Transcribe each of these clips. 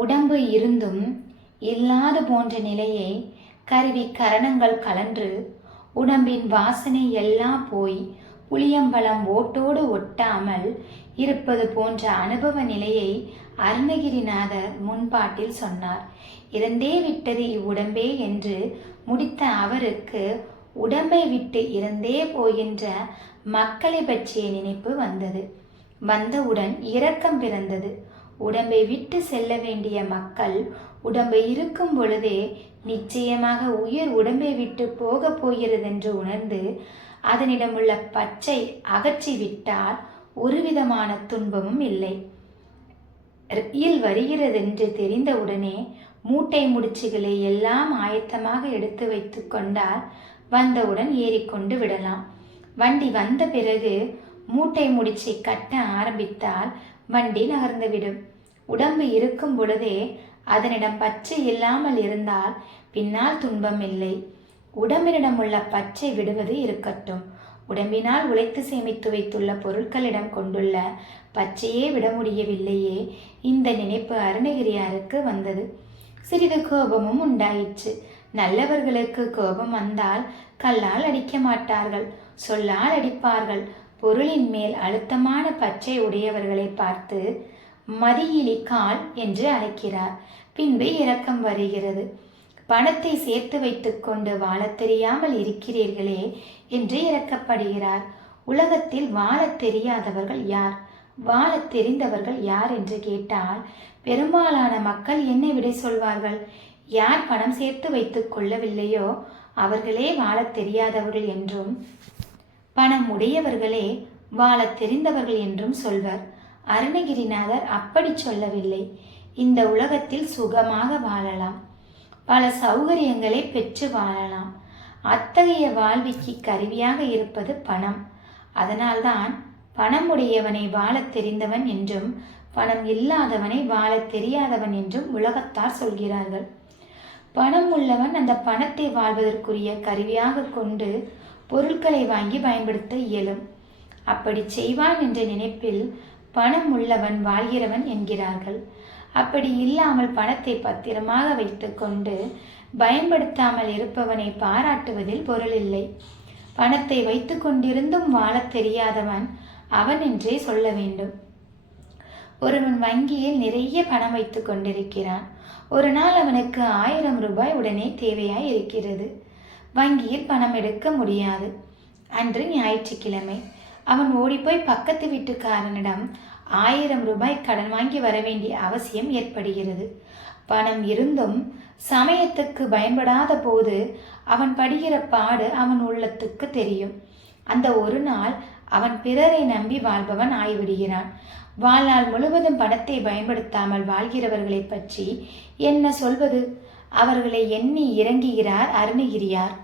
உடம்பு இருந்தும் இல்லாது போன்ற நிலையை கருவி கரணங்கள் கலன்று உடம்பின் வாசனை எல்லாம் போய் புளியம்பழம் ஓட்டோடு ஒட்டாமல் இருப்பது போன்ற அனுபவ நிலையை அருணகிரிநாதர் முன்பாட்டில் சொன்னார். இறந்தே விட்டது இவ்வுடம்பே என்று முடித்த அவருக்கு உடம்பை விட்டு இறந்தே போகின்ற மக்களை பற்றிய நினைப்பு வந்தது. வந்தவுடன் இரக்கம் பிறந்தது. உடம்பை விட்டு செல்ல வேண்டிய மக்கள் உடம்பை இருக்கும் பொழுதே நிச்சயமாக உயிர் உடம்பை விட்டு போக போகிறதென்று உணர்ந்து அதனிடமுள்ள பச்சை அகற்றிவிட்டால் ஒருவிதமான துன்பமும் இல்லை. ரயில் வருகிறதென்று தெரிந்தவுடனே மூட்டை முடிச்சுகளை எல்லாம் ஆயத்தமாக எடுத்து வைத்து கொண்டால் வந்தவுடன் ஏறிக்கொண்டு விடலாம். வண்டி வந்த பிறகு மூட்டை முடிச்சை கட்ட ஆரம்பித்தால் வண்டி நகர்ந்துவிடும். உடம்பு இருக்கும் பொழுதே அதனிடம் பச்சை இல்லாமல் இருந்தால் பின்னால் துன்பம் இல்லை. உடம்பினிடம் உள்ள பச்சை விடுவது இருக்கட்டும். உடம்பினால் உழைத்து சேமித்து வைத்துள்ள பொருட்களிடம் கொண்டுள்ள பச்சையே விட முடியவில்லையே. இந்த நினைப்பு அருணகிரியாருக்கு வந்தது. சிறிது கோபமும் உண்டாயிற்று. நல்லவர்களுக்கு கோபம் வந்தால் கல்லால் அடிக்க மாட்டார்கள். சொல்லால் அடிப்பார்கள். பொருளின் மேல் அழுத்தமான பச்சை உடையவர்களை பார்த்து மதியிலி கால் என்று அழைக்கிறார். பின்பு இரக்கம் வருகிறது. பணத்தை சேர்த்து வைத்துக்கொண்டு வாழத் தெரியாமல் இருக்கிறீர்களே என்று இறக்கப்படுகிறார் உலகத்தில் வாழத் தெரியாதவர்கள் யார்? வாழத் தெரிந்தவர்கள் யார்? என்று கேட்டால் பெரும்பாலான மக்கள் என்ன விடை சொல்வார்கள் யார் பணம் சேர்த்து வைத்துக் கொள்ளவில்லையோ அவர்களே வாழத் தெரியாதவர்கள் என்றும் பணம் உடையவர்களே வாழத் தெரிந்தவர்கள் என்றும் சொல்வர். அருணகிரிநாதர் அப்படி சொல்லவில்லை. இந்த உலகத்தில் சுகமாக வாழலாம். பல சௌகரியங்களை பெற்று வாழலாம். அத்தகைய வாழ்விக்கு கருவியாக இருப்பது பணம். அதனால்தான் பணம் உடையவனை வாழத் தெரிந்தவன் என்றும் பணம் இல்லாதவனை வாழத் தெரியாதவன் என்றும் உலகத்தார் சொல்கிறார்கள். பணம் உள்ளவன் அந்த பணத்தை வாழ்வதற்குரிய கருவியாக கொண்டு பொருட்களை வாங்கி பயன்படுத்த இயலும். அப்படி செய்வான் என்ற நினைப்பில் பணம் உள்ளவன் வாழ்கிறவன் என்கிறார்கள். அப்படி இல்லாமல் பணத்தை பத்திரமாக வைத்துக்கொண்டு பயன்படுத்தாமல் இருப்பவனை பாராட்டுவதில் பொருள் இல்லை. பணத்தை வைத்து கொண்டிருந்தும் வாழத் தெரியாதவன் அவன் என்றே சொல்ல வேண்டும். ஒருவன் வங்கியில் நிறைய பணம் வைத்து கொண்டிருக்கிறான். ஒரு நாள் அவனுக்கு ஆயிரம் ரூபாய் உடனே தேவையாய் இருக்கிறது. வங்கியில் பணம் எடுக்க முடியாது. அன்று ஞாயிற்றுக்கிழமை அவன் ஓடிப்போய் பக்கத்து வீட்டுக்காரனிடம் ஆயிரம் ரூபாய் கடன் வாங்கி வர வேண்டிய அவசியம் ஏற்படுகிறது. பணம் இருந்தும் சமயத்துக்கு பயன்படாத போது அவன் படுகிற பாடு அவன் உள்ளத்துக்கு தெரியும். அந்த ஒரு நாள் அவன் பிறரை நம்பி வாழ்பவன் ஆய்விடுகிறான். வாழ்நாள் முழுவதும் பணத்தை பயன்படுத்தாமல் வாழ்கிறவர்களை பற்றி என்ன சொல்வது? அவர்களை எண்ணி இறங்குகிறார் அருணகிரியார்.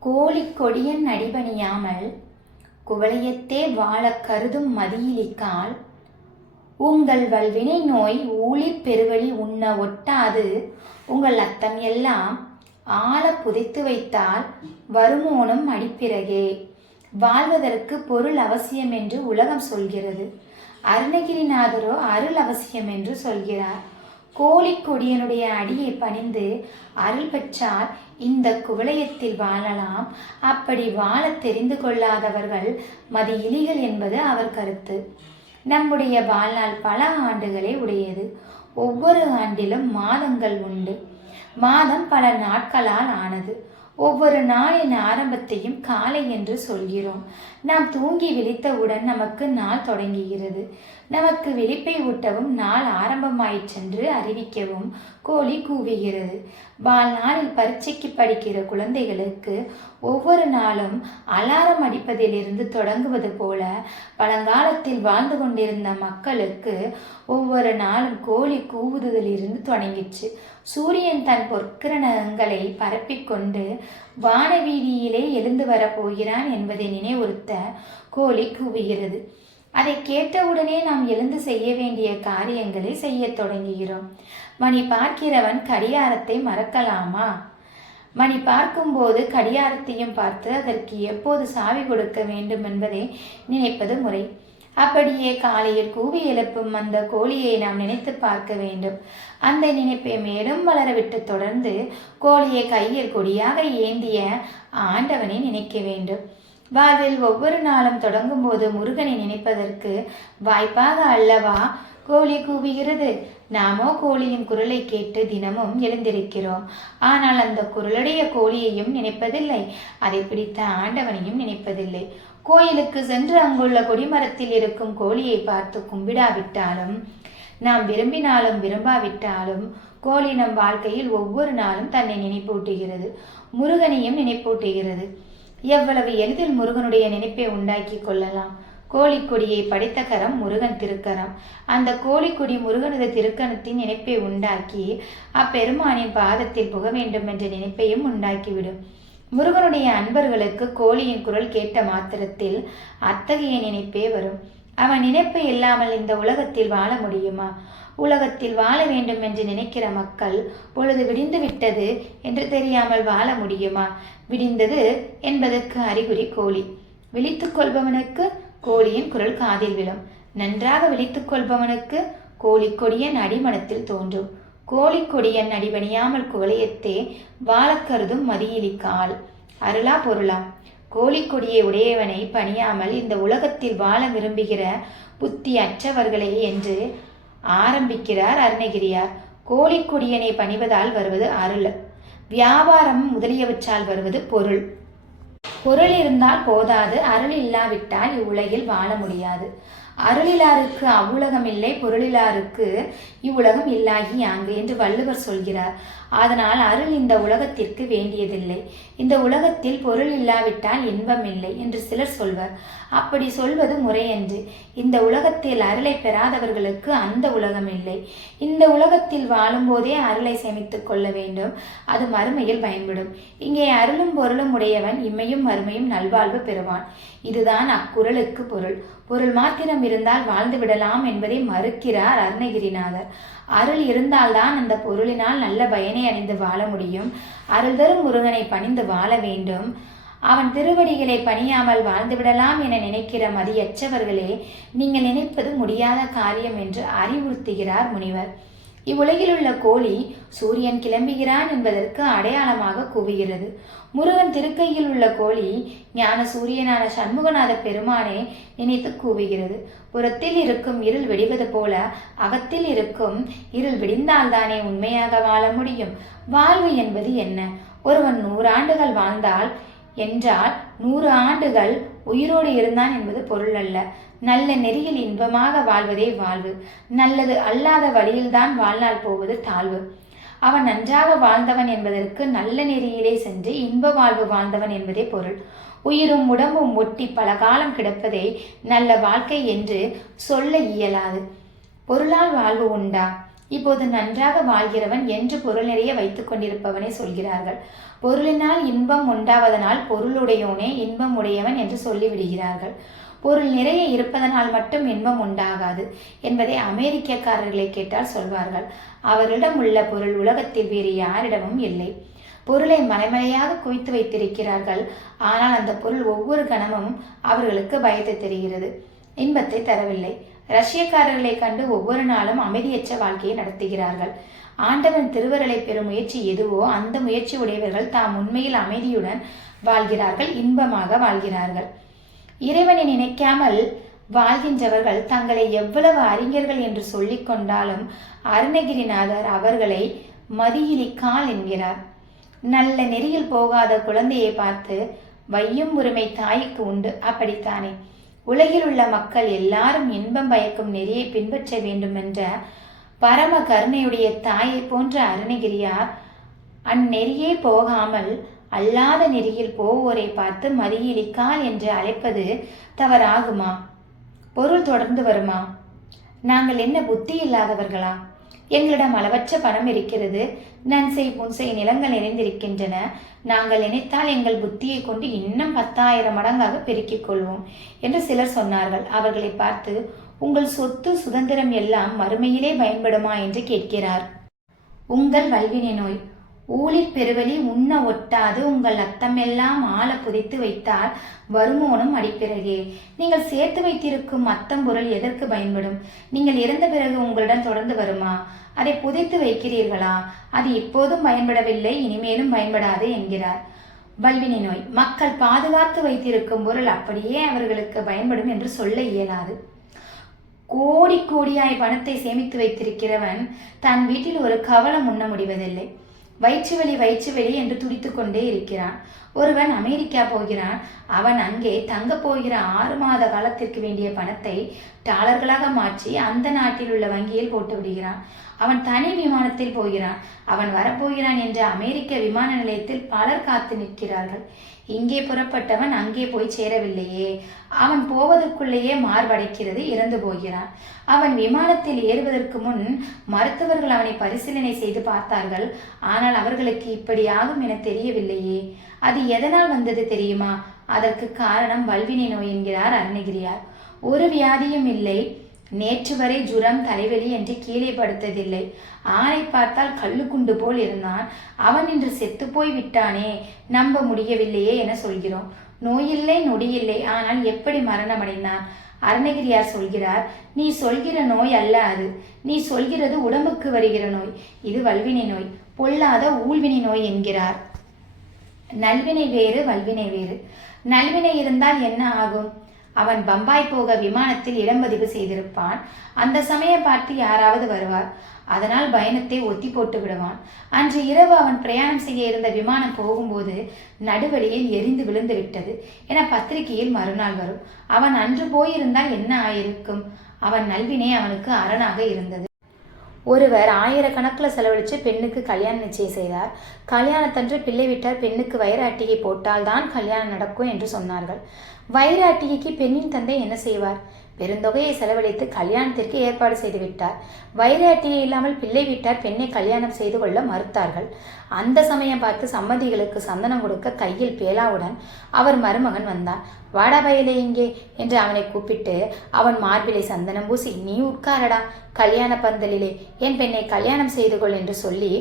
கோழி கொடியன் அடிபணியாமல் குவளையத்தே வாழக் கருதும் மதியிலிக்கால் உங்கள் வல்வினை நோய் ஊழிப் பெருவழி உண்ண ஒட்டாது. உங்கள் அத்தம் எல்லாம் ஆழ புதைத்து வைத்தால் வருமோனும் அடிப்பிறகே. வாழ்வதற்கு பொருள் அவசியம் என்று உலகம் சொல்கிறது. அருணகிரிநாதரோ அருள் அவசியம் என்று சொல்கிறார். கோழிக்கொடியனுடைய அடியை பணிந்து அருள் பெற்றால் இந்த குவளையத்தில் வாழலாம். அப்படி வாழத் தெரிந்து கொள்ளாதவர்கள் மதி இலிகள் என்பது அவர் கருத்து. நம்முடைய வாழ்நாள் பல ஆண்டுகளே உடையது. ஒவ்வொரு ஆண்டிலும் மாதங்கள் உண்டு. மாதம் பல நாட்களால் ஆனது. ஒவ்வொரு நாளின் ஆரம்பத்தையும் காலை என்று சொல்கிறோம். நாம் தூங்கி விழித்தவுடன் நமக்கு நாள் தொடங்குகிறது. நமக்கு விழிப்பை ஊட்டவும் நாள் ஆரம்பமாயிற்றென்று அறிவிக்கவும் கோழி கூவுகிறது. வாழ்நாளில் பரீட்சைக்கு படிக்கிற குழந்தைகளுக்கு ஒவ்வொரு நாளும் அலாரம் அடிப்பதிலிருந்து தொடங்குவது போல பழங்காலத்தில் வாழ்ந்து கொண்டிருந்த மக்களுக்கு ஒவ்வொரு நாளும் கோழி கூவுதலிருந்து தொடங்கிச்சு சூரியன் தன் பொற்கிரணங்களை பரப்பிக்கொண்டு வானவீதியிலே எழுந்து வரப்போகிறான் என்பதை நினைவுறுத்த கோழி கூவுகிறது. அதை கேட்டவுடனே நாம் எழுந்து செய்ய வேண்டிய காரியங்களை செய்யத் தொடங்குகிறோம். மணி பார்க்கிறவன் கடியாரத்தை மறக்கலாமா? மணி பார்க்கும்போது கடியாரத்தையும் பார்த்து அதற்கு எப்போது சாவி கொடுக்க வேண்டும் என்பதை நினைப்பது முறை. அப்படியே காலையில் கூவி எழுப்பும் அந்த கோழியை நாம் நினைத்து பார்க்க வேண்டும். அந்த நினைப்பை மேலும் வளரவிட்டு தொடர்ந்து கோழியை கையில் கொடியாக ஏந்திய ஆண்டவனை நினைக்க வேண்டும். வாழ்வில் ஒவ்வொரு நாளும் தொடங்கும் போது முருகனை நினைப்பதற்கு வாய்ப்பாக அல்லவா? கோழி கூவுகிறது. நாமோ கோழியின் குரலை கேட்டு தினமும் எழுந்திருக்கிறோம். ஆனால் அந்த குரலுடைய கோழியையும் நினைப்பதில்லை. அதை பிடித்த ஆண்டவனையும் நினைப்பதில்லை. கோயிலுக்கு சென்று அங்குள்ள கொடிமரத்தில் இருக்கும் கோழியை பார்த்து கும்பிடாவிட்டாலும் நாம் விரும்பினாலும் விரும்பாவிட்டாலும் கோழி நம் வாழ்க்கையில் ஒவ்வொரு நாளும் தன்னை நினைப்பூட்டுகிறது முருகனையும் நினைப்பூட்டுகிறது. எவ்வளவு எளிதில் முருகனுடைய நினைப்பை உண்டாக்கி கொள்ளலாம். கோழிக்கொடியை படைத்த கரம் முருகன் திருக்கரம். அந்த கோழிக்கொடி முருகனது திருக்கணத்தின் நினைப்பை உண்டாக்கி அப்பெருமானின் பாதத்தில் புக வேண்டும் என்ற நினைப்பையும் உண்டாக்கிவிடும். முருகனுடைய அன்பர்களுக்கு கோழியின் குரல் கேட்ட மாத்திரத்தில் அத்தகைய நினைப்பே வரும். அவன் நினைப்பு இல்லாமல் இந்த உலகத்தில் வாழ முடியுமா? உலகத்தில் வாழ வேண்டும் என்று நினைக்கிற மக்கள் பொழுது விடிந்து விட்டது என்று தெரியாமல் வாழ முடியுமா? விடிந்தது என்பதற்கு அறிகுறி கோழி. விழித்துக் கொள்பவனுக்கு கோழியின் குரல் காதில் விழும். நன்றாக விழித்துக் கொள்பவனுக்கு கொடிய அடிமனத்தில் தோன்றும். கோழிக்கொடியன் அடிபணியாமல் குவளையத்தே வாழக்கருதும் மதியிலிக்கால். அருளா பொருளா கோழிக்கொடியை உடையவனை பணியாமல் இந்த உலகத்தில் வாழ விரும்புகிற புத்தி அற்றவர்களே என்று ஆரம்பிக்கிறார் அருணகிரியார். கோழிக்கொடியனை பணிவதால் வருவது அருள். வியாபாரம் முதலியவற்றால் வருவது பொருள். பொருள் இருந்தால் போதாது அருள் இல்லாவிட்டால் இவ்வுலகில் வாழ முடியாது. அருளிலாருக்கு அவ்வுலகம் இல்லை பொருளிலாருக்கு இவ்வுலகம் இல்லாகி யாங்கு என்று வள்ளுவர் சொல்கிறார். அதனால் அருள் இந்த உலகத்திற்கு வேண்டியதில்லை. இந்த உலகத்தில் பொருள் இல்லாவிட்டால் இன்பம் இல்லை என்று சிலர் சொல்வர். அப்படி சொல்வது முறையன்று. இந்த உலகத்தில் அருளை பெறாதவர்களுக்கு அந்த உலகம் இல்லை இந்த உலகத்தில் வாழும்போதே அருளை சேமித்துக் கொள்ள வேண்டும். அது மறுமையில் பயன்படும். இங்கே அருளும் பொருளும் உடையவன் இம்மையும் மறுமையும் நல்வாழ்வு பெறுவான். இதுதான் அக்குறளுக்கு பொருள். பொருள் மாத்திரம் இருந்தால் வாழ்ந்து விடலாம் என்பதை மறுக்கிறார் அருணகிரிநாதர். அருள் இருந்தால்தான் அந்த பொருளினால் நல்ல பயனை அடைந்து வாழ முடியும். அருள் தரும் முருகனை பணிந்து வாழ வேண்டும். அவன் திருவடிகளை பணியாமல் வாழ்ந்துவிடலாம் என நினைக்கிற மதியற்றவர்களே நீங்கள் நினைப்பது முடியாத காரியம் என்று அறிவுறுத்துகிறார் முனிவர். இவ்வுலகில் உள்ள கோழி சூரியன் கிளம்புகிறான் என்பதற்கு அடையாளமாக குவிகிறது முருகன் திருக்கையில் உள்ள கோழி ஞான சூரியனான சண்முகநாத பெருமானே நினைத்து கூவுகிறது புறத்தில் இருக்கும் இருள் வெடிவது போல அகத்தில் இருக்கும் இருள் விடிந்தால்தானே உண்மையாக வாழ முடியும். வாழ்வு என்பது என்ன? ஒருவன் நூறாண்டுகள் வாழ்ந்தால் என்றால் நூறு ஆண்டுகள் உயிரோடு இருந்தான் என்பது பொருள் அல்ல. நல்ல நெறியில் இன்பமாக வாழ்வதே வாழ்வு. நல்லது அல்லாத வழியில்தான் வாழ்நாள் போவது தாழ்வு. அவன் நன்றாக வாழ்ந்தவன் என்பதற்கு நல்ல நெறியிலே சென்று இன்ப வாழ்வு வாழ்ந்தவன் என்பதே பொருள். உயிரும் உடம்பும் ஒட்டி பல காலம் கிடப்பதை நல்ல வாழ்க்கை என்று சொல்ல இயலாது. பொருளால் வாழ்வு உண்டா? இப்போது நன்றாக வாழ்கிறவன் என்று பொருள் நிறைய வைத்துக் கொண்டிருப்பவனே சொல்கிறார்கள். பொருளினால் இன்பம் உண்டாவதனால் பொருளுடையோனே இன்பம் உடையவன் என்று சொல்லிவிடுகிறார்கள். பொருள் நிறைய இருப்பதனால் மட்டும் இன்பம் உண்டாகாது என்பதை அமெரிக்கக்காரர்களை கேட்டால் சொல்வார்கள். அவர்களிடம் உள்ள பொருள் உலகத்தில் வேறு யாரிடமும் இல்லை. பொருளை மலைமலையாக குவித்து வைத்திருக்கிறார்கள். ஆனால் அந்த பொருள் ஒவ்வொரு கணமும் அவர்களுக்கு பயத்தை தெரிகிறது. இன்பத்தை தரவில்லை. ரஷ்யக்காரர்களை கண்டு ஒவ்வொரு நாளும் அமைதியற்ற வாழ்க்கையை நடத்துகிறார்கள். ஆண்டவன் திருவருளை பெறும் முயற்சி எதுவோ அந்த முயற்சி உடையவர்கள் தாம் உண்மையில் அமைதியுடன் வாழ்கிறார்கள் இன்பமாக வாழ்கிறார்கள். இறைவனை நினைக்காமல் வாழ்கின்றவர்கள் தங்களை எவ்வளவு அறிஞர்கள் என்று சொல்லிக் கொண்டாலும் அருணகிரிநாதர் அவர்களை மதியிலிக்கால் என்கிறார். நல்ல நெறியில் போகாத குழந்தையை பார்த்து வையும் உரிமை தாய்க்கு உண்டு. அப்படித்தானே? உலகில் உள்ள மக்கள் எல்லாரும் இன்பம் பயக்கும் நெறியை பின்பற்ற வேண்டும் என்ற பரம கருணையுடைய தாயை போன்ற அருணகிரியார் அந்நெறியே போகாமல் அல்லாத நெறியில் போவோரை பார்த்து மதியிலிக்கால் என்று அழைப்பது தவறாகுமா? பொருள் தொடர்ந்து வருமா? நாங்கள் என்ன புத்தி இல்லாதவர்களா? எங்களிடம் அளவற்ற பணம் இருக்கிறது நன்சை புன்சை நிலங்கள் நிறைந்திருக்கின்றன நாங்கள் நினைத்தால் எங்கள் புத்தியை கொண்டு இன்னும் பத்தாயிரம் மடங்காக பெருக்கிக் கொள்வோம் என்று சிலர் சொன்னார்கள். அவர்களை பார்த்து உங்கள் சொத்து சுதந்திரம் எல்லாம் மறுமையிலே பயன்படுமா? என்று கேட்கிறார். உங்கள் வல்வினை நோய். ஊழிற் பெருவழி உண்ண ஒட்டாது. உங்கள் அத்தமெல்லாம் ஆள புதைத்து வைத்தால் வருமோனும் அடிப்பிறகே. நீங்கள் சேர்த்து வைத்திருக்கும் அத்தம் பொருள் எதற்கு பயன்படும்? நீங்கள் இறந்த பிறகு உங்களிடம் தொடர்ந்து வருமா? அதை புதைத்து வைக்கிறீர்களா? அது இப்போதும் பயன்படவில்லை இனிமேலும் பயன்படாது என்கிறார். பல்வினி நோய். மக்கள் பாதுகாத்து வைத்திருக்கும் பொருள் அப்படியே அவர்களுக்கு பயன்படும் என்று சொல்ல இயலாது. கோடி கோடியாய் பணத்தை சேமித்து வைத்திருக்கிறவன் தன் வீட்டில் ஒரு கவலம் உண்ண முடிவதில்லை. வயிற்று வலி வயிற்று வலி என்று துடித்து கொண்டே இருக்கிறான். ஒருவன் அமெரிக்கா போகிறான். அவன் அங்கே தங்க போகிற ஆறு மாத காலத்திற்கு வேண்டிய பணத்தை டாலர்களாக மாற்றி அந்த நாட்டில் உள்ள வங்கியில் போட்டு விடுகிறான். அவன் தனி விமானத்தில் போகிறான். அவன் வரப்போகிறான் என்ற அமெரிக்க விமான நிலையத்தில் பலர் காத்து நிற்கிறார்கள். இங்கே புறப்பட்டவன் அங்கே போய் சேரவில்லையே. அவன் போவதற்குள்ளேயே மார்படைக்கிறது இறந்து போகிறான். அவன் விமானத்தில் ஏறுவதற்கு முன் மருத்துவர்கள் அவனை பரிசீலனை செய்து பார்த்தார்கள். ஆனால் அவர்களுக்கு இப்படி ஆகும் என தெரியவில்லையே. அது எதனால் வந்தது தெரியுமா? அதற்கு காரணம் வல்வினை நோய் என்கிறார் அருணகிரியார். ஒரு வியாதியும் இல்லை. நேற்று வரை ஜுரம் தலைவலி என்று கீழே படுத்ததில்லை. ஆளை பார்த்தால் கல்லுக்குண்டு போல் இருந்தான். அவன் இன்று செத்துப்போய் விட்டானே நம்ப முடியவில்லையே என சொல்கிறோம். நோயில்லை நொடியில்லை ஆனால் எப்படி மரணமடைந்தான்? அருணகிரியார் சொல்கிறார் நீ சொல்கிற நோய் அல்ல அது. நீ சொல்கிறது உடம்புக்கு வருகிற நோய். இது வல்வினை நோய். பொல்லாத ஊழ்வினை நோய் என்கிறார். நல்வினை வேறு வல்வினை வேறு. நல்வினை இருந்தால் என்ன ஆகும்? அவன் பம்பாய் போக விமானத்தில் இடம்பதிவு செய்திருப்பான். அந்த சமயம் பார்த்து யாராவது வருவார். அதனால் பயணத்தை ஒத்தி போட்டு விடுவான். அன்று இரவு அவன் பிரயாணம் செய்ய இருந்த விமானம் போகும்போது நடுவழியில் எரிந்து விழுந்து விட்டது. என பத்திரிகையில் மறுநாள் வரும். அவன் அன்று போயிருந்தால் என்ன ஆயிருக்கும்? அவன் நல்வினை அவனுக்கு அரணாக இருந்தது. ஒருவர் ஆயிரக்கணக்கில் செலவழித்து பெண்ணுக்கு கல்யாணம் நிச்சயம் செய்தார். கல்யாணத்தன்று பிள்ளை விட்டார் பெண்ணுக்கு வைர அட்டிகை போட்டால்தான் கல்யாணம் நடக்கும் என்று சொன்னார்கள். வைராட்டிகைக்கு பெண்ணின் தந்தை என்ன செய்வார்? பெருந்தொகையை செலவழித்து கல்யாணத்திற்கு ஏற்பாடு செய்து விட்டார். இல்லாமல் பிள்ளை விட்டார் பெண்ணை கல்யாணம் செய்து கொள்ள மறுத்தார்கள். அந்த சமயம் பார்த்து சம்மதிகளுக்கு சந்தனம் கொடுக்க கையில் பேலாவுடன் அவர் மருமகன் வந்தான். வாடா பயலே இங்கே என்று அவனை கூப்பிட்டு அவன் மார்பிலை சந்தனம் பூசி நீ உட்காரடா கல்யாண பந்தலிலே. என் பெண்ணை கல்யாணம் செய்து கொள் என்று சொல்லி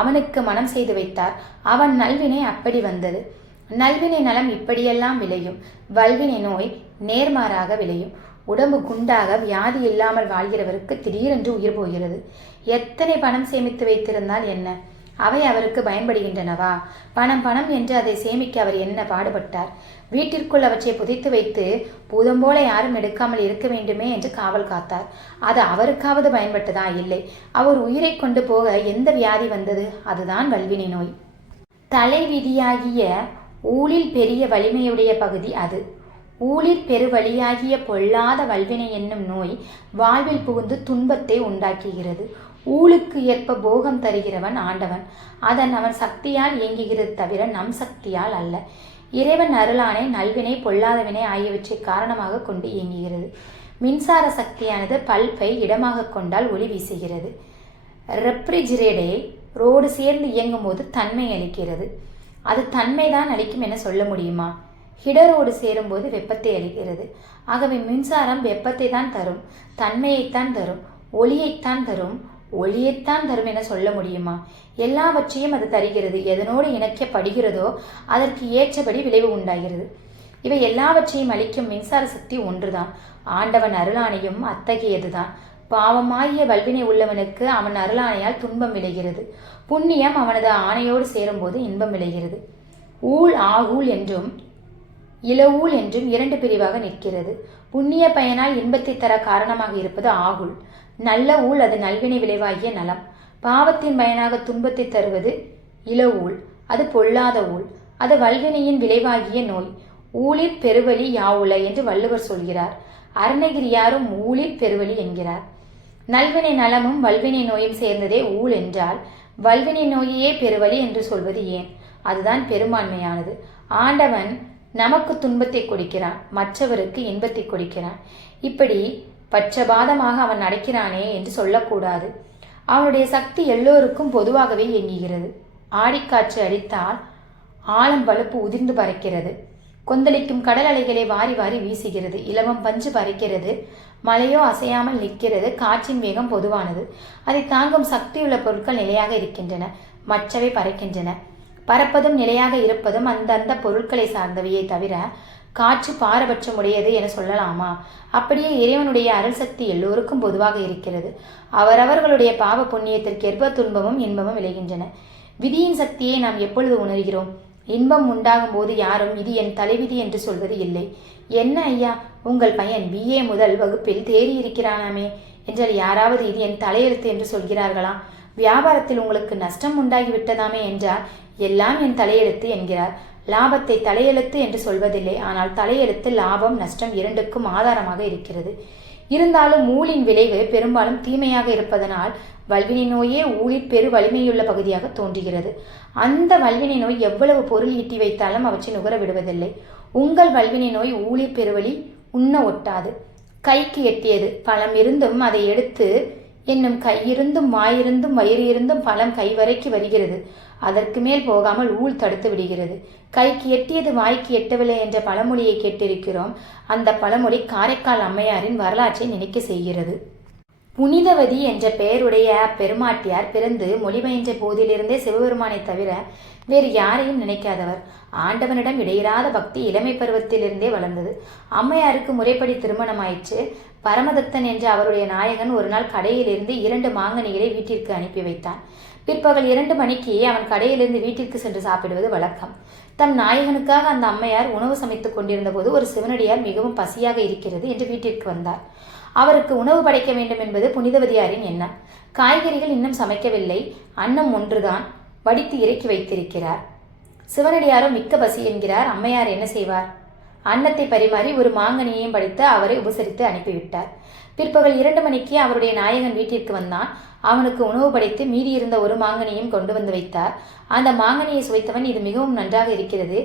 அவனுக்கு மனம் செய்து வைத்தார். அவன் நல்வினை அப்படி வந்தது. நல்வினை நலம் இப்படியெல்லாம் விளையும். வல்வினை நோய் நேர்மாறாக விளையும். உடம்பு குண்டாக வியாதி இல்லாமல் வாழ்கிறவருக்கு திடீரென்று உயிர் போகிறது. எத்தனை பணம் சேமித்து வைத்திருந்தால் என்ன? அவை அவருக்கு பயன்படுகின்றனவா? பணம் பணம் என்று அதை சேமிக்க அவர் என்ன பாடுபட்டார்? வீட்டிற்குள் அவற்றை புதைத்து வைத்து பூதம் போல யாரும் எடுக்காமல் இருக்க வேண்டுமே என்று காவல் காத்தார். அது அவருக்காவது பயன்பட்டதா? இல்லை. அவர் உயிரை கொண்டு போக எந்த வியாதி வந்தது? அதுதான் வல்வினை நோய். தலைவிதியாகிய ஊழில் பெரிய வலிமையுடைய பகுதி அது. ஊழிற் பெருவழியாகிய பொல்லாத வல்வினை என்னும் நோய் வாழ்வில் புகுந்து துன்பத்தை உண்டாக்குகிறது. ஊழுக்கு ஏற்ப போகம் தருகிறவன் ஆண்டவன். அதன் அவன் சக்தியால் இயங்குகிறது தவிர நம் சக்தியால் அல்ல. இறைவன் அருளானை நல்வினை பொல்லாதவினை ஆகியவற்றை காரணமாக கொண்டு இயங்குகிறது. மின்சார சக்தியானது பல்பை இடமாக கொண்டால் ஒளி வீசுகிறது. ரெப்ரிஜிரேடே ரோடு சேர்ந்து இயங்கும் போது தன்மை அளிக்கிறது. அது தன்மைதான் அளிக்கும் என சொல்ல முடியுமா? ஹிடரோடு சேரும்போது வெப்பத்தை அளிக்கிறது. ஆகவே மின்சாரம் வெப்பத்தை தான் தரும் தன்மையைத்தான் தரும் ஒளியைத்தான் தரும் ஒளியைத்தான் தரும் என சொல்ல முடியுமா? எல்லாவற்றையும் அது தருகிறது. எதனோடு இணைக்கப்படுகிறதோ அதற்கு ஏற்றபடி விளைவு உண்டாகிறது. இவை எல்லாவற்றையும் அளிக்கும் மின்சார சக்தி ஒன்றுதான். ஆண்டவன் அருளாணையும் அத்தகையதுதான். பாவமாகிய வல்வினை உள்ளவனுக்கு அவன் அருளாணையால் துன்பம் விளைகிறது. புண்ணியம் அவனது ஆணையோடு சேரும்போது இன்பம் விளைகிறது. ஊழ் ஆகூல் என்றும் இளவூல் என்றும் இரண்டு பிரிவாக நிற்கிறது. புண்ணிய பயனால் இன்பத்தை தர காரணமாக இருப்பது ஆகுல் நல்ல ஊழ் அது நல்வினை விளைவாகிய நலம். பாவத்தின் பயனாக துன்பத்தை தருவது இளவூல் அது பொல்லாத ஊழ். அது வல்வினையின் விளைவாகிய நோய். ஊழிற் பெருவழி யாவுல என்று வள்ளுவர் சொல்கிறார். அருணகிரியாரும் ஊழிற் பெருவழி என்கிறார். நல்வினை நலமும் வல்வினை நோயும் சேர்ந்ததே ஊழ் என்றால் வல்வினை நோயையே பெருவழி என்று சொல்வது ஏன்? அதுதான் பெரும்பான்மையானது. ஆண்டவன் நமக்கு துன்பத்தை கொடுக்கிறான் மற்றவருக்கு இன்பத்தை கொடுக்கிறான். இப்படி பட்சபாதமாக அவன் நடக்கிறானே என்று சொல்லக்கூடாது. அவனுடைய சக்தி எல்லோருக்கும் பொதுவாகவே இயங்குகிறது. ஆடிக்காற்று அடித்தால் ஆழம் பழுப்பு உதிர்ந்து பறக்கிறது. கொந்தளிக்கும் கடல் அலைகளை வாரி வாரி வீசுகிறது. இலவம் பஞ்சு பறக்கிறது. மலையோ அசையாமல் நிற்கிறது காற்றின் வேகம் பொதுவானது. அதை தாங்கும் சக்தியுள்ள பொருட்கள் நிலையாக இருக்கின்றன மற்றவை பறக்கின்றன. பறப்பதும் நிலையாக இருப்பதும் அந்தந்த பொருட்களை சார்ந்தவையே தவிர காற்று பாரபட்சமுடையது என சொல்லலாமா? அப்படியே இறைவனுடைய அருள் சக்தி எல்லோருக்கும் பொதுவாக இருக்கிறது. அவரவர்களுடைய பாவ புண்ணியத்திற்கேற்ப துன்பமும் இன்பமும் விளைகின்றன. விதியின் சக்தியை நாம் எப்பொழுது உணர்கிறோம்? இன்பம் உண்டாகும் போது யாரும் இது என் தலைவிதி என்று சொல்வது இல்லை. என்ன ஐயா? உங்கள் பையன் பிஏ முதல் வகுப்பில் தேறி இருக்கிறானாமே என்றால் யாராவது இது என் தலையெழுத்து என்று சொல்கிறார்களா? வியாபாரத்தில் உங்களுக்கு நஷ்டம் உண்டாகிவிட்டதாமே என்றால் எல்லாம் என் தலையெழுத்து என்கிறார். லாபத்தை தலையெழுத்து என்று சொல்வதில்லை. ஆனால் தலையெழுத்து லாபம் நஷ்டம் இரண்டுக்கும் ஆதாரமாக இருக்கிறது. இருந்தாலும் ஊழின் விளைவு பெரும்பாலும் தீமையாக இருப்பதனால் வல்வினை நோயே ஊழில் பெரு வலிமையுள்ள பகுதியாக தோன்றுகிறது. அந்த வல்வினை நோய் எவ்வளவு பொருள் ஈட்டி வைத்தாலும் அவற்றை நுகர விடுவதில்லை. உங்கள் வல்வினை நோய் ஊழிர் பெருவழி உண்ண ஒட்டாது. கைக்கு எட்டியது பழம் இருந்தும் அதை எடுத்து என்னும் கையிருந்தும் வாயிருந்தும் வயிறு இருந்தும் பழம் கைவரைக்கு வருகிறது. அதற்கு மேல் போகாமல் ஊழ் தடுத்து விடுகிறது. கைக்கு எட்டியது வாய்க்கு எட்டவில்லை என்ற பழமொழியை கேட்டிருக்கிறோம். அந்த பழமொழி காரைக்கால் அம்மையாரின் வரலாற்றை நினைக்க செய்கிறது. புனிதவதி என்ற பெயருடைய அப்பெருமாட்டியார் பிறந்து மொழிபெயன்ற போதிலிருந்தே சிவபெருமானை தவிர வேறு யாரையும் நினைக்காதவர். ஆண்டவனிடம் இடையிறாத பக்தி இளமை பருவத்திலிருந்தே வளர்ந்தது. அம்மையாருக்கு முறைப்படி திருமணமாயிற்று. பரமதத்தன் என்ற அவருடைய நாயகன் ஒரு நாள் கடையிலிருந்து இரண்டு மாங்கனிகளை வீட்டிற்கு அனுப்பி வைத்தான். பிற்பகல் இரண்டு மணிக்கு அவன் கடையிலிருந்து வீட்டிற்கு சென்று சாப்பிடுவது வழக்கம். தம் நாயகனுக்காக அந்த அம்மையார் உணவு சமைத்துக் கொண்டிருந்த போது ஒரு சிவனடியார் மிகவும் பசியாக இருக்கிறது என்று வீட்டிற்கு வந்தார். அவருக்கு உணவு படைக்க வேண்டும் என்பது புனிதவதியாரின் எண்ணம். காய்கறிகள் இன்னும் சமைக்கவில்லை. அன்னம் ஒன்றுதான். வடித்து இறக்கி வைத்திருக்கிறார். சிவனடியாரோ மிக்க பசி என்கிறார். அம்மையார் என்ன செய்வார்? அன்னத்தை பரிமாறி ஒரு மாங்கனியையும் படித்து அவரை உபசரித்து அனுப்பிவிட்டார். பிற்பகல் இரண்டு மணிக்கு அவருடைய நாயகன் வீட்டிற்கு வந்தான். அவனுக்கு உணவு படைத்து மீதி இருந்த ஒரு மாங்கனியும் கொண்டு வந்து வைத்தார். அந்த மாங்கனியை சுவைத்தவன் இது மிகவும் நன்றாக இருக்கிறது.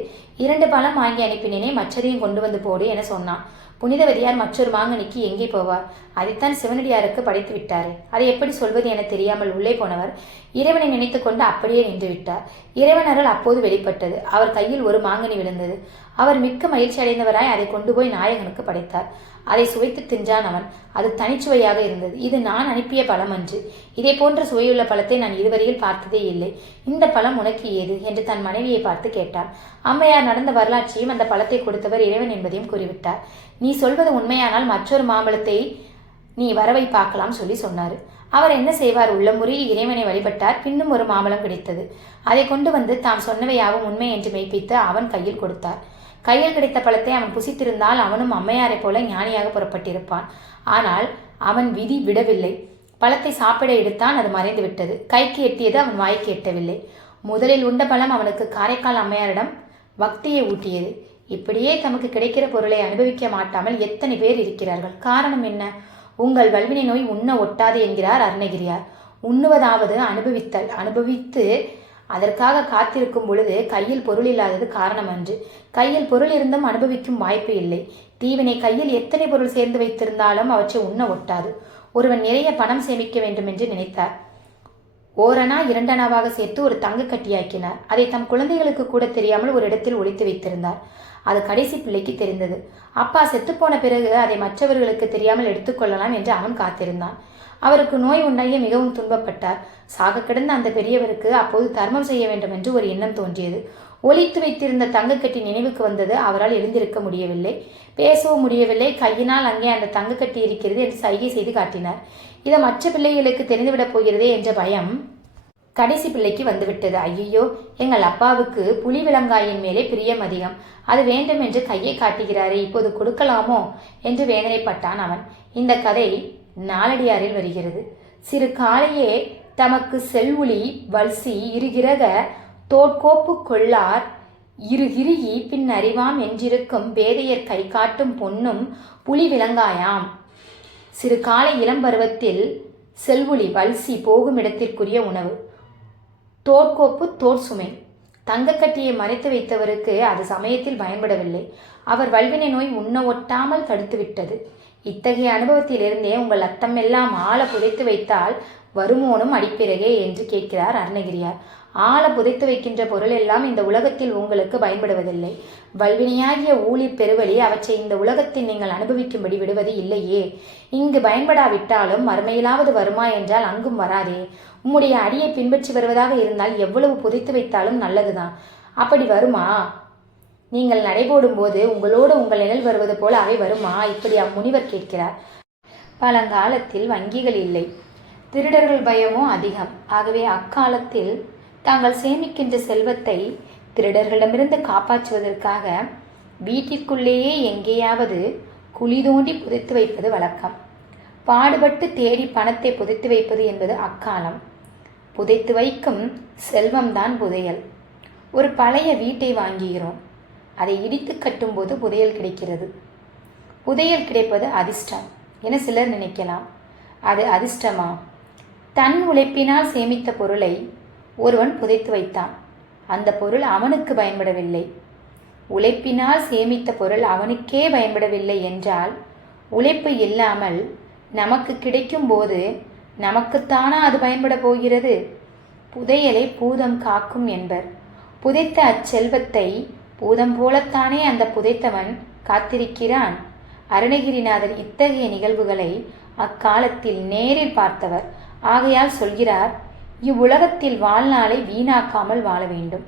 இரண்டு பழம் வாங்கி அனுப்பினேனே மற்றதையும் கொண்டு வந்து போடு என சொன்னான். புனிதவதியார் மற்றொரு மாங்கனிக்கு எங்கே போவார்? அதைத்தான் சிவனடியாருக்கு படைத்து விட்டார். அதை எப்படி சொல்வது என தெரியாமல் உள்ளே போனவர். இறைவனை நினைத்து கொண்டு அப்படியே நின்று விட்டார். இறைவன் அப்போது வெளிப்பட்டது. அவர் கையில் ஒரு மாங்கனி விழுந்தது. அவர் மிக்க மகிழ்ச்சி அடைந்தவராய் அதை கொண்டு போய் நாயகனுக்கு படைத்தார். அதை சுவைத்து தின்றான் அவன் அது தனிச்சுவையாக இருந்தது. இது நான் அனுப்பிய பழம் அன்று இதே போன்ற சுவையுள்ள பழத்தை நான் இதுவரையில் பார்த்ததே இல்லை. இந்த பழம் உனக்கு ஏது? என்று தன் மனைவியை பார்த்து கேட்டார் அம்மையார் நடந்த வரலாற்றையும் அந்த பழத்தை கொடுத்தவர் இறைவன் என்பதையும் கூறிவிட்டார். நீ சொல்வது உண்மையானால் மற்றொரு மாம்பழத்தை நீ வரவை பார்க்கலாம் சொல்லி சொன்னார். அவர் என்ன செய்வார்? உள்ள முறையில் இறைவனை வழிபட்டார். பின்னும் ஒரு மாம்பழம் கிடைத்தது. அதை கொண்டு வந்து தாம் சொன்னவையாவும் உண்மை என்று மெய்ப்பித்து அவன் கையில் கொடுத்தார். கையில் கிடைத்த பழத்தை அவன் புசித்திருந்தால் அவனும் அம்மையாரைப் போல ஞானியாக புறப்பட்டிருப்பான். ஆனால் அவன் விதி விடவில்லை. பழத்தை சாப்பிட எடுத்தான் அது மறைந்து விட்டது கைக்கு எட்டியது அவன் வாய்க்கு எட்டவில்லை. முதலில் உண்ட பழம் அவனுக்கு காரைக்கால் அம்மையாரிடம் பக்தியை ஊட்டியது. இப்படியே தமக்கு கிடைக்கிற பொருளை அனுபவிக்க மாட்டாமல் எத்தனை பேர் இருக்கிறார்கள்? காரணம் என்ன? உங்கள் வல்வினை நோய் உண்ண ஒட்டாது என்கிறார் அருணகிரியார். உண்ணுவதாவது அனுபவித்தல். அனுபவித்து அதற்காக காத்திருக்கும் பொழுது கையில் பொருள் இல்லாதது காரணம் அன்று. கையில் பொருள் இருந்தும் அனுபவிக்கும் வாய்ப்பு இல்லை. தீவினை கையில் எத்தனை பொருள் சேர்ந்து வைத்திருந்தாலும் அவற்றை உண்ண ஒட்டாது. ஒருவன் நிறைய பணம் சேமிக்க வேண்டும் என்று நினைத்தார். ஓரணா இரண்டனாவாக சேர்த்து ஒரு தங்க கட்டியாக்கினார். அதை தம் குழந்தைகளுக்கு கூட தெரியாமல் ஒரு இடத்தில் ஒழித்து வைத்திருந்தார். அது கடைசி பிள்ளைக்கு தெரிந்தது. அப்பா செத்துப்போன பிறகு அதை மற்றவர்களுக்கு தெரியாமல் எடுத்துக்கொள்ளலாம் என்று அவன் காத்திருந்தான். அவருக்கு நோய் உண்டாகி மிகவும் துன்பப்பட்டார். சாக கிடந்த அந்த பெரியவருக்கு அப்போது தர்மம் செய்ய வேண்டும் என்று ஒரு எண்ணம் தோன்றியது. ஒழித்து வைத்திருந்த தங்கக்கட்டி நினைவுக்கு வந்தது அவரால் எழுந்திருக்க முடியவில்லை. பேசவும் முடியவில்லை. கையினால் அங்கே அந்த தங்கக்கட்டி இருக்கிறது என்று சைகை செய்து காட்டினார். இதை மற்ற பிள்ளைகளுக்கு தெரிந்துவிடப் போகிறதே என்ற பயம் கடைசி பிள்ளைக்கு வந்துவிட்டது. ஐயோ எங்கள் அப்பாவுக்கு புலி விலங்காயின் மேலே பிரியம் அதிகம். அது வேண்டும் என்று கையை காட்டுகிறாரே இப்போது கொடுக்கலாமோ? என்று வேதனைப்பட்டான் அவன். இந்த கதை நாளடியாரில் வருகிறது. சிறு காலையே தமக்கு செல்வுளி வல்சி இருகிறக தோட்கோப்பு கொள்ளார் இருகிரிகி பின் அறிவாம் என்றிருக்கும் பேதையர் கை காட்டும் பொன்னும் புலி விலங்காயாம் சிறு காலை இளம் பருவத்தில் செல்வுளி வல்சி போகும் இடத்திற்குரிய உணவு. தோற்கோப்பு தோற் சுமை. தங்கக்கட்டியை மறைத்து வைத்தவருக்கு அது சமயத்தில் பயன்படவில்லை. அவர் வல்வினை நோய் உண்ண ஒட்டாமல் தடுத்துவிட்டது. இத்தகைய அனுபவத்திலிருந்தே உங்கள் அத்தமெல்லாம் ஆழ புதைத்து வைத்தால் வருமோனும் அடிப்பிறகே என்று கேட்கிறார் அருணகிரியார். ஆழ புதைத்து வைக்கின்ற பொருள் எல்லாம் இந்த உலகத்தில் உங்களுக்கு பயன்படுவதில்லை. வல்வினையாகிய ஊழிற் பெருவழி அவற்றை இந்த உலகத்தில் நீங்கள் அனுபவிக்கும்படி விடுவது இல்லையே. இங்கு பயன்படாவிட்டாலும் மறுமையிலாவது வருமா என்றால் அங்கும் வராதே. உம்முடைய அடியை பின்பற்றி வருவதாக இருந்தால் எவ்வளவு புதைத்து வைத்தாலும் நல்லதுதான். அப்படி வருமா? நீங்கள் நடைபோடும் போது உங்களோடு உங்கள் நிழல் வருவது போல அவை வருமா? இப்படி அம்முனிவர் கேட்கிறார். பழங்காலத்தில் வங்கிகள் இல்லை. திருடர்கள் பயமும் அதிகம். ஆகவே அக்காலத்தில் தாங்கள் சேமிக்கின்ற செல்வத்தை திருடர்களிடமிருந்து காப்பாற்றுவதற்காக வீட்டிற்குள்ளேயே எங்கேயாவது குழி தோண்டி புதைத்து வைப்பது வழக்கம். பாடுபட்டு தேடி பணத்தை புதைத்து வைப்பது என்பது அக்காலம். புதைத்து வைக்கும் செல்வம்தான் புதையல். ஒரு பழைய வீட்டை வாங்குகிறோம். அதை இடித்து கட்டும்போது புதையல் கிடைக்கிறது. புதையல் கிடைப்பது அதிர்ஷ்டம் என சிலர் நினைக்கலாம். அது அதிர்ஷ்டமா? தன் உழைப்பினால் சேமித்த பொருளை ஒருவன் புதைத்து வைத்தான். அந்த பொருள் அவனுக்கு பயன்படவில்லை. உழைப்பினால் சேமித்த பொருள் அவனுக்கே பயன்படவில்லை என்றால் உழைப்பு இல்லாமல் நமக்கு கிடைக்கும் போது நமக்குத்தானா அது பயன்பட போகிறது? புதையலை பூதம் காக்கும் என்பர். புதைத்த அச்செல்வத்தை பூதம் போலத்தானே அந்த புதைத்தவன் காத்திருக்கிறான். அருணகிரிநாதர் இத்தகைய நிகழ்வுகளை அக்காலத்தில் நேரில் பார்த்தவர். ஆகையால் சொல்கிறார் இவ்வுலகத்தில் வாழ்நாளை வீணாக்காமல் வாழ வேண்டும்.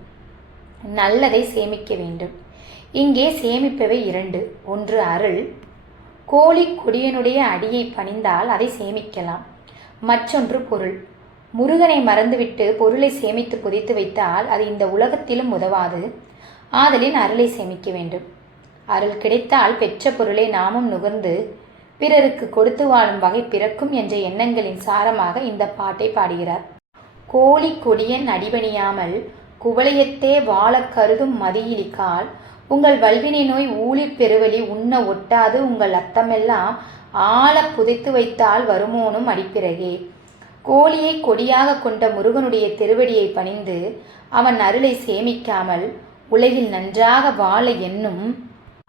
நல்லதை சேமிக்க வேண்டும். இங்கே சேமிப்பவை இரண்டு. ஒன்று அருள். கோழி கொடியனுடைய அடியை பணிந்தால் அதை சேமிக்கலாம். மற்றொன்று பொருள். முருகனை மறந்துவிட்டு பொருளை சேமித்து புதைத்து வைத்தால் அது இந்த உலகத்திலும் உதவாது. ஆதலின் அருளை சேமிக்க வேண்டும். அருள் கிடைத்தால் பெற்ற பொருளை நாமும் நுகர்ந்து பிறருக்கு கொடுத்து வாழும் வகை பிறக்கும் என்ற எண்ணங்களின் சாரமாக இந்த பாட்டை பாடுகிறார். கோழி கொடியன் அடிபணியாமல் குவளையத்தே வாழக் கருதும் மதியிலிக்கால் உங்கள் வல்வினை நோய் ஊழிற் பெருவழி உண்ண ஒட்டாது உங்கள் அத்தமெல்லாம் ஆழ புதைத்து வைத்தால் வருமோனும் அடிப்பிறகே. கோழியை கொடியாக கொண்ட முருகனுடைய திருவடியை பணிந்து அவன் அருளை சேமிக்காமல் உலகில் நன்றாக வாழ என்னும்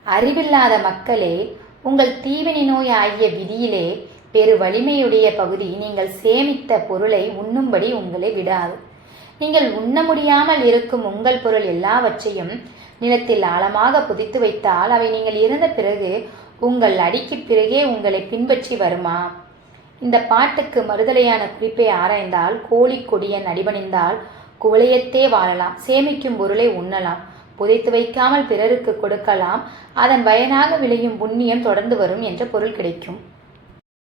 அறிவில்லாத மக்களே உங்கள் தீவினை நோய் ஆகிய விதியிலே பெரு வலிமையுடைய பகுதி நீங்கள் சேமித்த பொருளை உண்ணும்படி உங்களை விடாது. நீங்கள் உண்ண முடியாமல் இருக்கும் உங்கள் பொருள் எல்லாவற்றையும் நிலத்தில் ஆழமாக புதித்து வைத்தால் அவை நீங்கள் இறந்த பிறகு உங்கள் அடிக்கு பிறகே உங்களை பின்பற்றி வருமா? இந்த பாட்டுக்கு மறுதலையான குறிப்பை ஆராய்ந்தால் கோழி கொடியன் அடிபணிந்தால் குவளையத்தே வாழலாம் சேமிக்கும் பொருளை உண்ணலாம் புதைத்து வைக்காமல் பிறருக்கு கொடுக்கலாம் அதன் பயனாக விளையும் புண்ணியம் தொடர்ந்து வரும் என்ற பொருள் கிடைக்கும்.